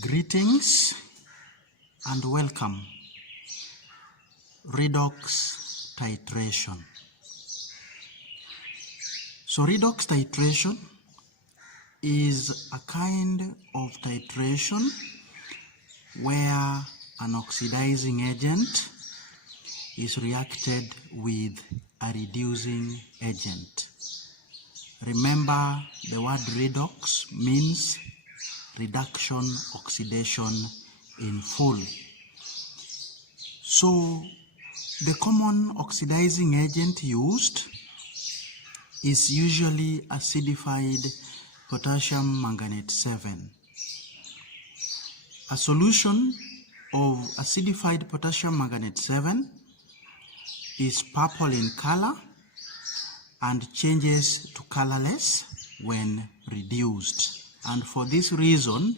Greetings and welcome. Redox titration. So redox titration is a kind of titration where an oxidizing agent is reacted with a reducing agent. Remember, the word redox means reduction, oxidation in full. So the common oxidizing agent used is usually acidified potassium manganate 7. A solution of acidified potassium manganate 7 is purple in color and changes to colorless when reduced. And for this reason,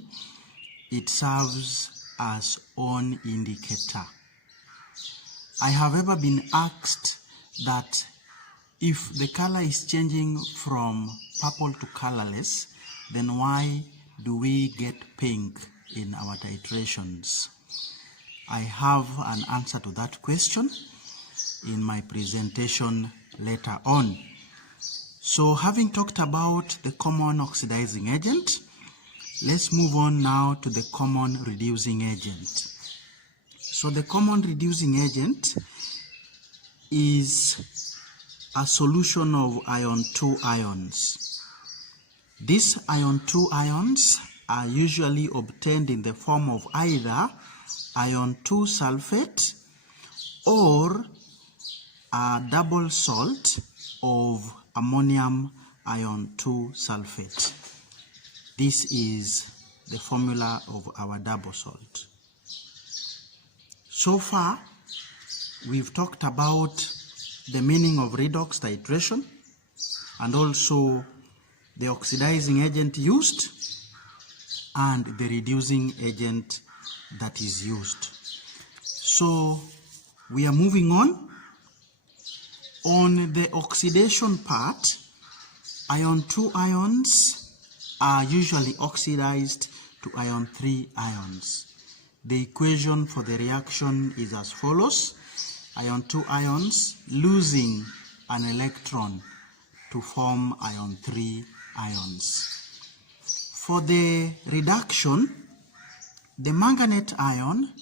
it serves as own indicator. I have ever been asked that if the color is changing from purple to colorless, then why do we get pink in our titrations? I have an answer to that question in my presentation later on. So having talked about the common oxidizing agent, let's move on now to the common reducing agent. So the common reducing agent is a solution of iron 2 ions. These iron 2 ions are usually obtained in the form of either iron 2 sulfate or a double salt of ammonium iron 2 sulfate. This is the formula of our double salt. So far, we've talked about the meaning of redox titration and also the oxidizing agent used and the reducing agent that is used. So we are moving on. On the oxidation part, iron 2 ions are usually oxidized to iron 3 ions. The equation for the reaction is as follows: iron 2 ions losing an electron to form iron 3 ions. For the reduction, the manganate ion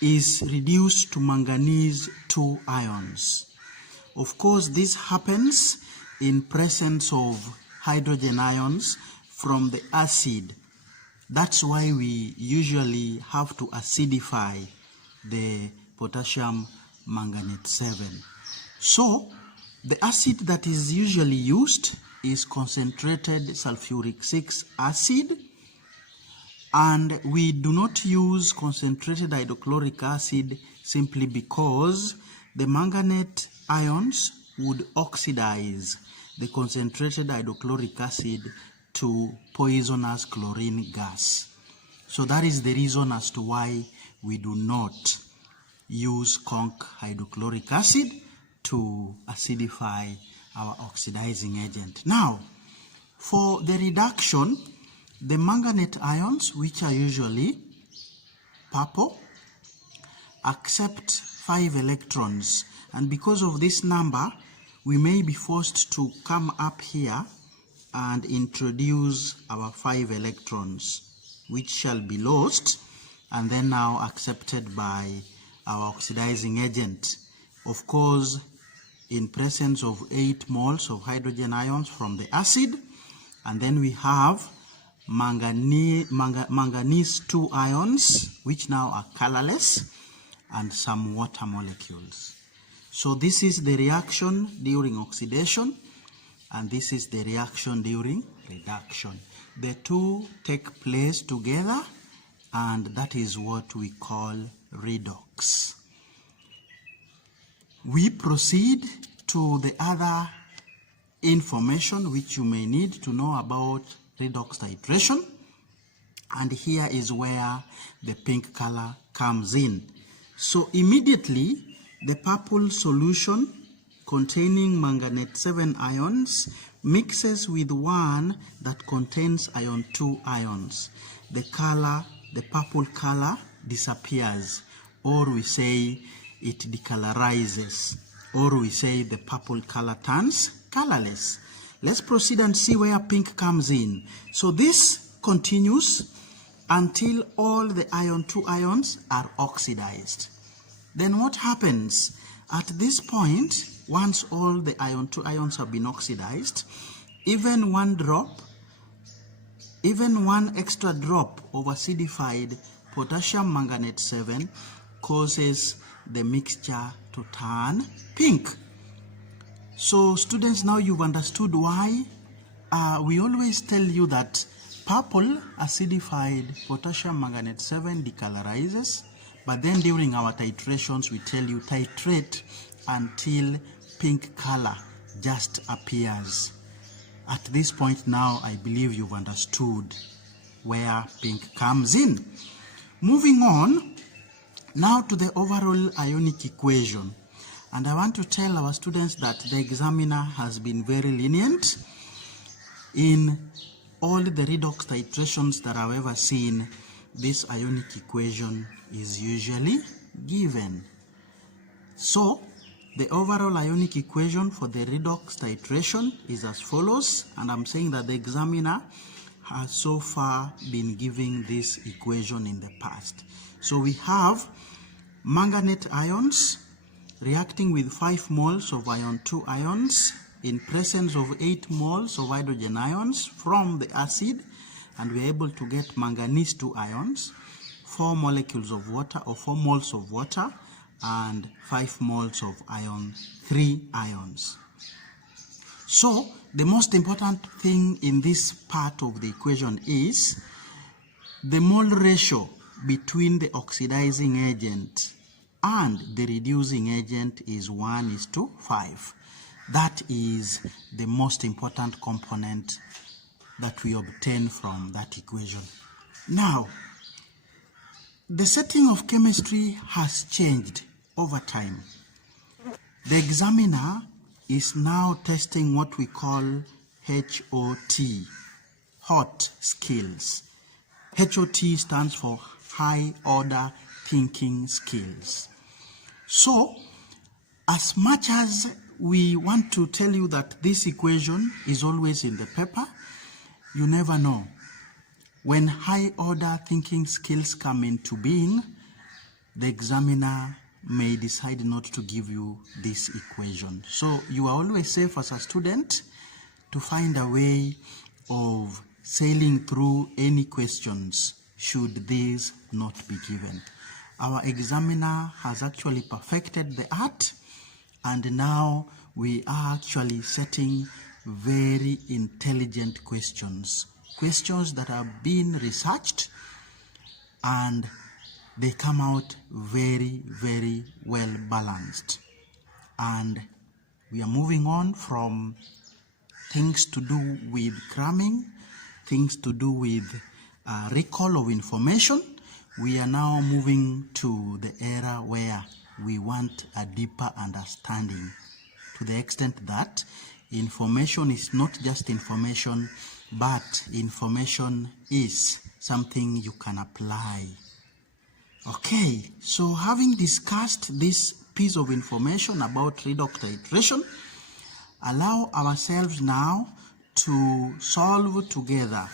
is reduced to manganese 2 ions. Of course, this happens in presence of hydrogen ions from the acid. That's why we usually have to acidify the potassium manganate 7. So the acid that is usually used is concentrated sulfuric 6 acid, and we do not use concentrated hydrochloric acid simply because the manganate ions would oxidize the concentrated hydrochloric acid to poisonous chlorine gas. So that is the reason as to why we do not use conc hydrochloric acid to acidify our oxidizing agent. Now, for the reduction, the manganate ions, which are usually purple, accept 5 electrons, and because of this number, we may be forced to come up here and introduce our 5 electrons, which shall be lost and then now accepted by our oxidizing agent. Of course, in presence of 8 moles of hydrogen ions from the acid, and then we have manganese 2 ions, which now are colorless, and some water molecules. So this is the reaction during oxidation, and this is the reaction during reduction. The two take place together, and that is what we call redox. We proceed to the other information which you may need to know about redox titration, and here is where the pink color comes in. So immediately, the purple solution containing manganate 7 ions mixes with one that contains ion 2 ions, the color, the purple color, disappears, or we say it decolorizes, or we say the purple color turns colorless. Let's proceed and see where pink comes in. So this continues until all the ion 2 ions are oxidized. Then what happens? At this point, once all the ion 2 ions have been oxidized, even one extra drop of acidified potassium manganate 7 causes the mixture to turn pink. So students, now you've understood why we always tell you that purple acidified potassium manganate 7 decolorizes, but then during our titrations we tell you titrate until pink color just appears. At this point now, I believe you've understood where pink comes in. Moving on now to the overall ionic equation. And I want to tell our students that the examiner has been very lenient in all the redox titrations that I've ever seen. This ionic equation is usually given. So the overall ionic equation for the redox titration is as follows, and I'm saying that the examiner has so far been giving this equation in the past. So we have manganate ions reacting with 5 moles of ion 2 ions in presence of 8 moles of hydrogen ions from the acid, and we're able to get manganese 2 ions, 4 molecules of water or 4 moles of water, and 5 moles of ion 3 ions. So the most important thing in this part of the equation is the mole ratio between the oxidizing agent and the reducing agent is 1:5. That is the most important component that we obtain from that equation. Now, the setting of chemistry has changed over time. The examiner is now testing what we call HOT, hot skills. HOT stands for high order thinking skills. So, as much as we want to tell you that this equation is always in the paper, you never know. When high order thinking skills come into being, the examiner may decide not to give you this equation. So you are always safe as a student to find a way of sailing through any questions should these not be given. Our examiner has actually perfected the art, and now we are actually setting very intelligent questions that have been researched, and they come out very, very well balanced. And we are moving on from things to do with cramming, things to do with recall of information. We are now moving to the era where we want a deeper understanding, to the extent that information is not just information, but information is something you can apply. Okay, so having discussed this piece of information about redox titration, allow ourselves now to solve together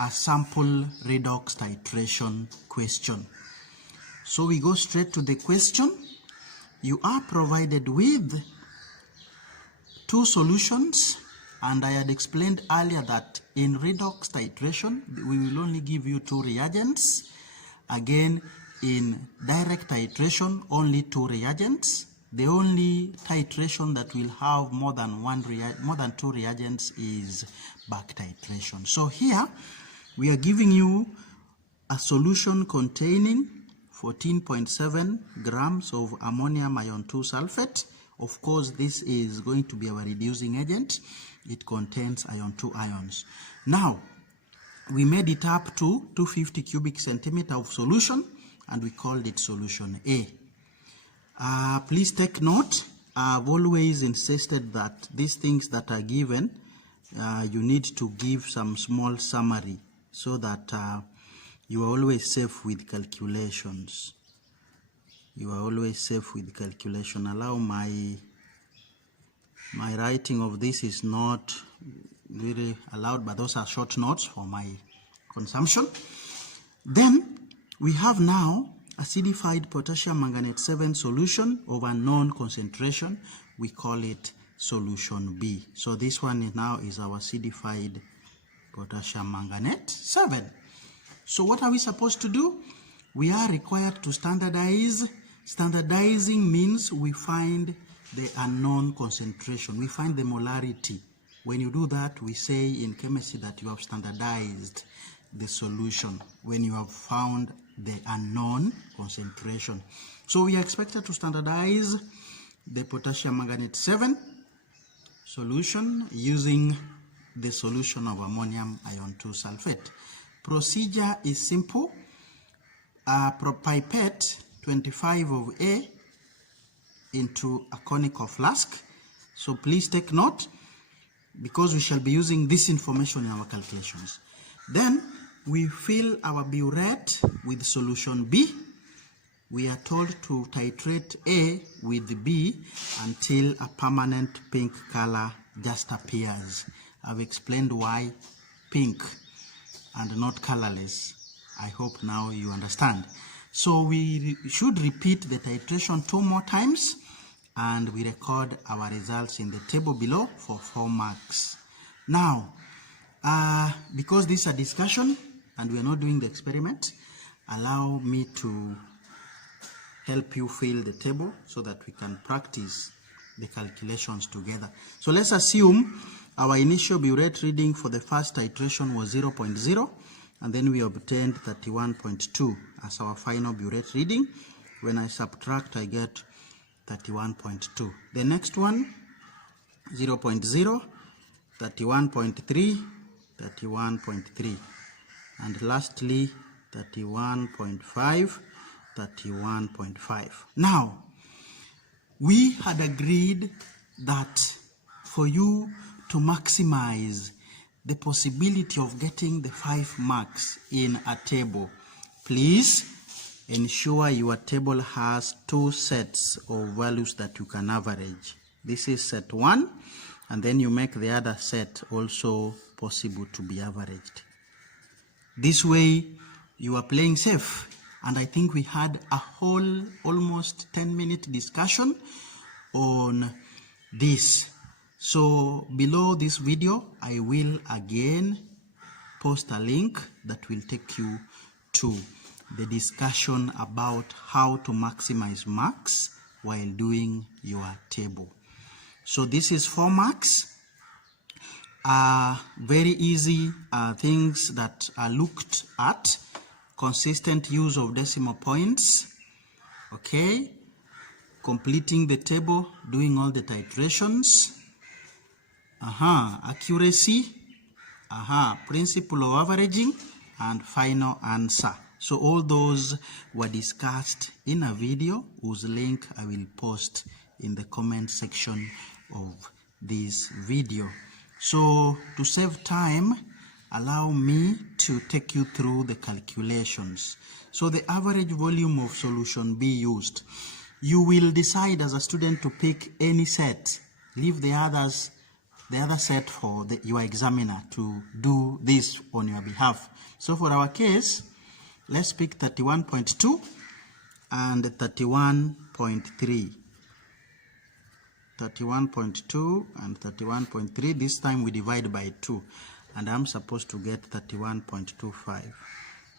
a sample redox titration question. So we go straight to the question. You are provided with 2 solutions, and I had explained earlier that in redox titration we will only give you 2 reagents. Again, in direct titration, only 2 reagents. The only titration that will have more than 2 reagents is back titration. So here we are giving you a solution containing 14.7 grams of ammonium ion 2 sulfate. Of course, this is going to be our reducing agent. It contains ion 2 ions. Now, we made it up to 250 cubic centimeter of solution, and we called it solution A. Please take note, I've always insisted that these things that are given you need to give some small summary so that you are always safe with calculations. You are always safe with calculation. Allow my writing of this is not really allowed, but those are short notes for my consumption. Then we have now acidified potassium manganate 7 solution of unknown concentration. We call it solution B. So this one now is our acidified potassium manganate 7. So what are we supposed to do? We are required to standardize. Standardizing means we find the unknown concentration. We find the molarity. When you do that, we say in chemistry that you have standardized the solution when you have found the unknown concentration. So we are expected to standardize the potassium manganate 7 solution using the solution of ammonium ion 2 sulfate. Procedure is simple. Pipette 25 of A into a conical flask. So please take note, because we shall be using this information in our calculations. Then we fill our burette with solution B. We are told to titrate A with B until a permanent pink color just appears. I've explained why pink and not colorless. I hope now you understand. So we should repeat the titration 2 more times, and we record our results in the table below for 4 marks. Now, because this is a discussion and we are not doing the experiment, allow me to help you fill the table so that we can practice the calculations together. So let's assume our initial burette reading for the first titration was 0.0, and then we obtained 31.2 as our final burette reading. When I subtract, I get 31.2. The next one, 0.0, 31.3, 31.3, and lastly 31.5, 31.5. Now, we had agreed that for you to maximize the possibility of getting the 5 marks in a table, please ensure your table has 2 sets of values that you can average. This is set 1, and then you make the other set also possible to be averaged. This way you are playing safe, and I think we had a whole almost 10-minute discussion on this. So below this video, I will again post a link that will take you to the discussion about how to maximize marks while doing your table. So this is 4 marks. Very easy things that are looked at. Consistent use of decimal points. Okay. Completing the table, doing all the titrations. Accuracy. Principle of averaging, and final answer. So all those were discussed in a video whose link I will post in the comment section of this video. So to save time, allow me to take you through the calculations. So the average volume of solution B used. You will decide as a student to pick any set. Leave the other set for your examiner to do this on your behalf. So for our case, let's pick 31.2 and 31.3. 31.2 and 31.3. This time we divide by 2, and I'm supposed to get 31.25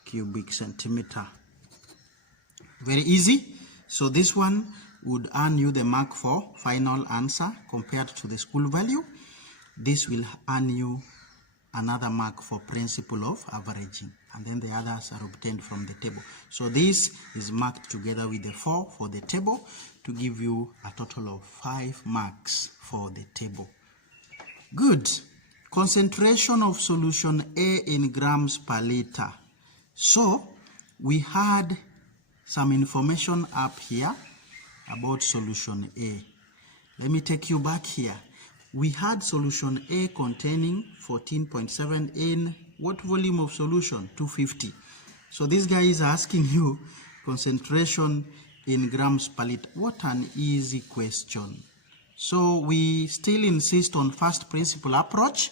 cubic centimeter. Very easy. So this one would earn you the mark for final answer compared to the school value. This will earn you another mark for principle of averaging, and then the others are obtained from the table. So this is marked together with the 4 for the table to give you a total of 5 marks for the table. Good. Concentration of solution A in grams per liter. So we had some information up here about solution A. Let me take you back here. We had solution A containing 14.7 in what volume of solution? 250. So this guy is asking you concentration in grams per liter. What an easy question. So we still insist on first principle approach,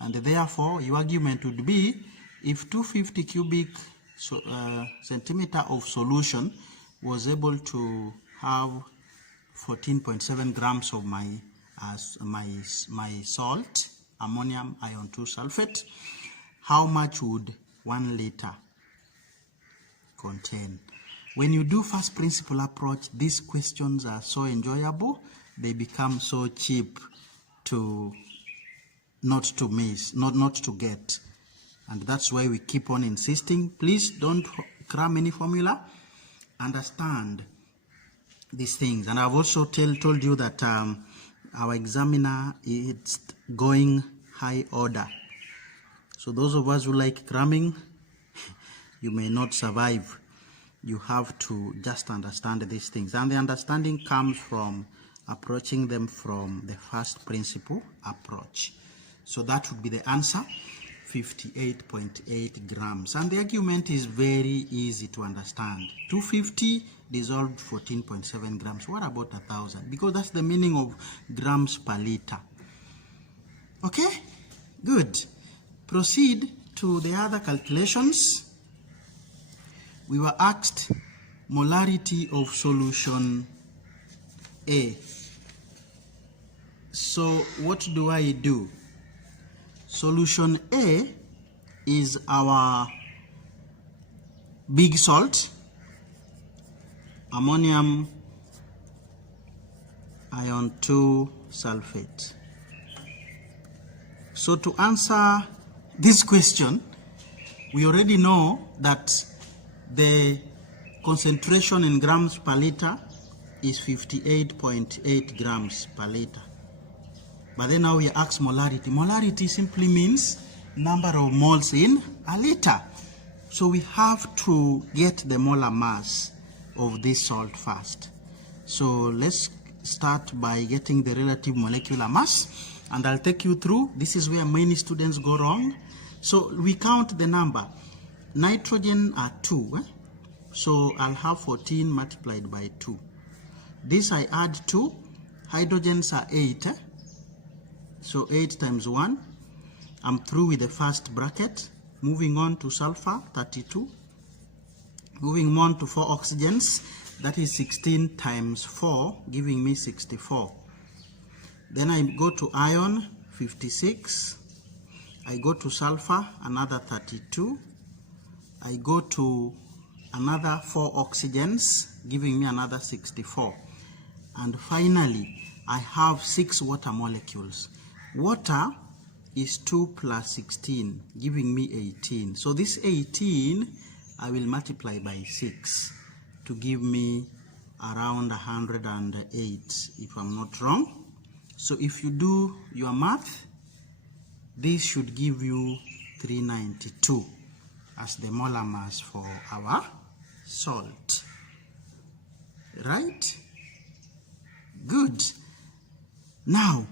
and therefore your argument would be if 250 cubic centimeter of solution was able to have 14.7 grams of my salt, ammonium ion 2 sulfate, how much would 1 liter contain? When you do first principle approach, these questions are so enjoyable, they become so cheap to not to miss, not to get. And that's why we keep on insisting. Please don't cram any formula. Understand these things. And I've also told you that our examiner is going high order. So those of us who like cramming, you may not survive. You have to just understand these things. And the understanding comes from approaching them from the first principle approach. So that would be the answer, 58.8 grams. And the argument is very easy to understand. 250 dissolved 14.7 grams. What about 1,000? Because that's the meaning of grams per liter. Okay? Good. Proceed to the other calculations. We were asked molarity of solution A. So what do I do? Solution A is our big salt, ammonium ion 2 sulfate. So to answer this question, we already know that the concentration in grams per liter is 58.8 grams per liter. But then now we ask molarity. Molarity simply means number of moles in a liter. So we have to get the molar mass of this salt first. So let's start by getting the relative molecular mass, and I'll take you through. This is where many students go wrong. So we count the number. Nitrogen are 2, so I'll have 14 multiplied by 2. This I add 2. Hydrogens are 8, so 8 times 1. I'm through with the first bracket. Moving on to sulfur, 32. Moving on to 4 oxygens, that is 16 times 4, giving me 64. Then I go to iron, 56. I go to sulfur, another 32. I go to another 4 oxygens, giving me another 64. And finally, I have 6 water molecules. Water is 2 plus 16, giving me 18. So this 18, I will multiply by 6 to give me around 108, if I'm not wrong. So if you do your math, this should give you 392 as the molar mass for our salt. Right? Good. Now,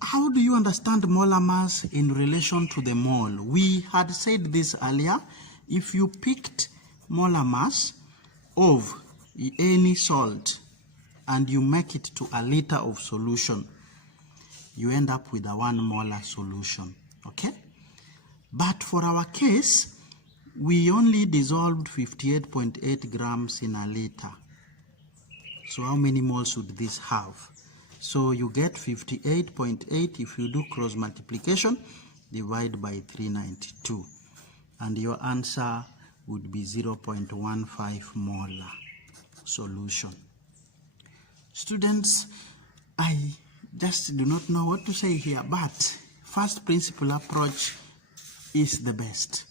how do you understand molar mass in relation to the mole? We had said this earlier. If you picked molar mass of any salt and you make it to a liter of solution, you end up with a 1 molar solution. Okay? But for our case, we only dissolved 58.8 grams in a liter. So how many moles would this have? So you get 58.8 if you do cross multiplication, divide by 392. And your answer would be 0.15 molar solution. Students, I just do not know what to say here, but first principle approach is the best.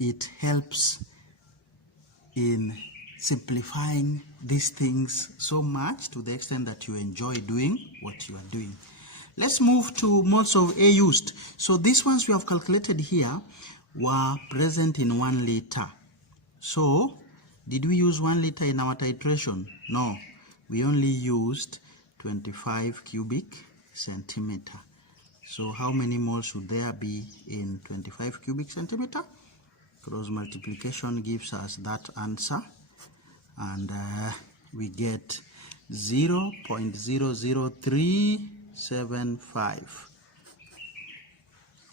It helps in simplifying these things so much to the extent that you enjoy doing what you are doing. Let's move to moles of A used. So these ones we have calculated here were present in 1 liter. So did we use 1 liter in our titration? No, we only used 25 cubic centimeter. So how many moles should there be in 25 cubic centimeter? Cross multiplication gives us that answer, and we get 0.00375.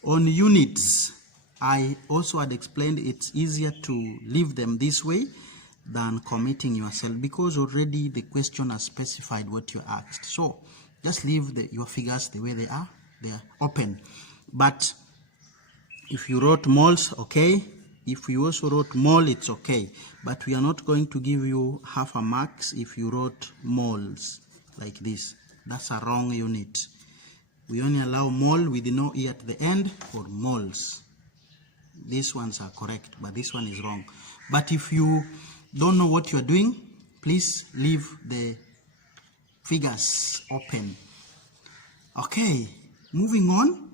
On units, I also had explained it's easier to leave them this way than committing yourself, because already the question has specified what you asked. So just leave your figures the way they are open. But if you wrote moles, okay. If you also wrote mole, it's okay. But we are not going to give you half a marks if you wrote moles like this. That's a wrong unit. We only allow mole with no E at the end for moles. These ones are correct, but this one is wrong. But if you don't know what you are doing, please leave the figures open. Okay, moving on.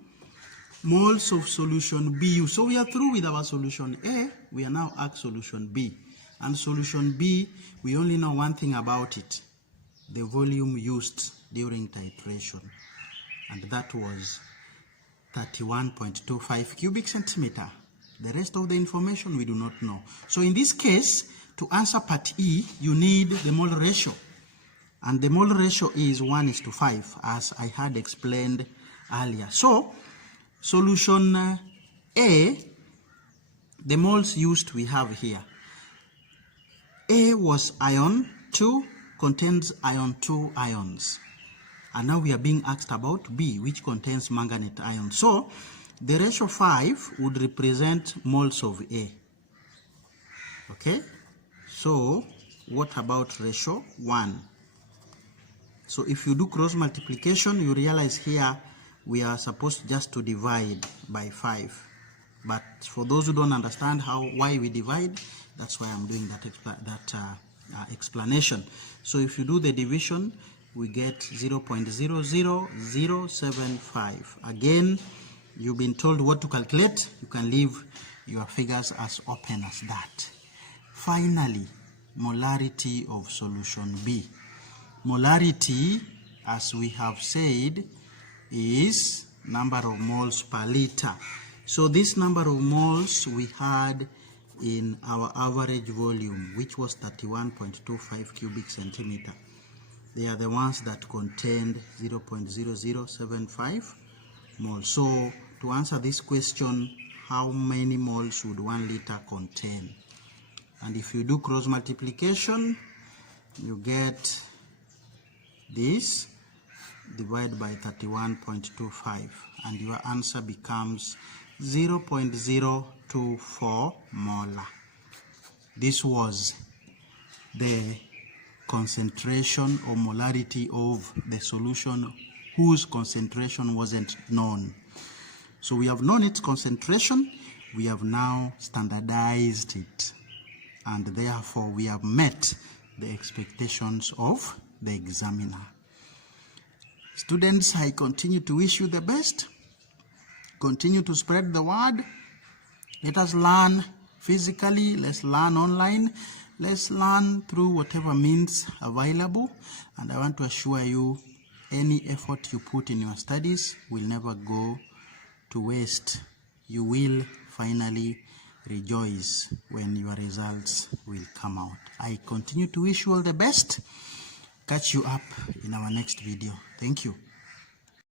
Moles of solution B. So we are through with our solution A. We are now at solution B. And solution B, we only know one thing about it: the volume used during titration. And that was 31.25 cubic centimeter. The rest of the information we do not know. So in this case, to answer part E, you need the mole ratio. And the mole ratio is 1:5, as I had explained earlier. So solution A, the moles used we have here. A was iron 2, contains iron 2 ions. And now we are being asked about B, which contains manganate ion. So the ratio 5 would represent moles of A. Okay? So what about ratio 1? So if you do cross multiplication, you realize here we are supposed just to divide by 5. But for those who don't understand why we divide, that's why I'm doing that explanation. So if you do the division, we get 0.00075. Again, you've been told what to calculate. You can leave your figures as open as that. Finally, molarity of solution B. Molarity, as we have said, is number of moles per liter. So this number of moles we had in our average volume, which was 31.25 cubic centimeter. They are the ones that contained 0.0075 moles. So to answer this question, how many moles would 1 liter contain? And if you do cross multiplication, you get this, divide by 31.25, and your answer becomes 0.024 molar. This was the concentration or molarity of the solution whose concentration wasn't known. So we have known its concentration, we have now standardized it, and therefore we have met the expectations of the examiner. Students, I continue to wish you the best. Continue to spread the word. Let us learn physically, let's learn online, let's learn through whatever means available. And I want to assure you, any effort you put in your studies will never go to waste. You will finally rejoice when your results will come out. I continue to wish you all the best. Catch you up in our next video. Thank you.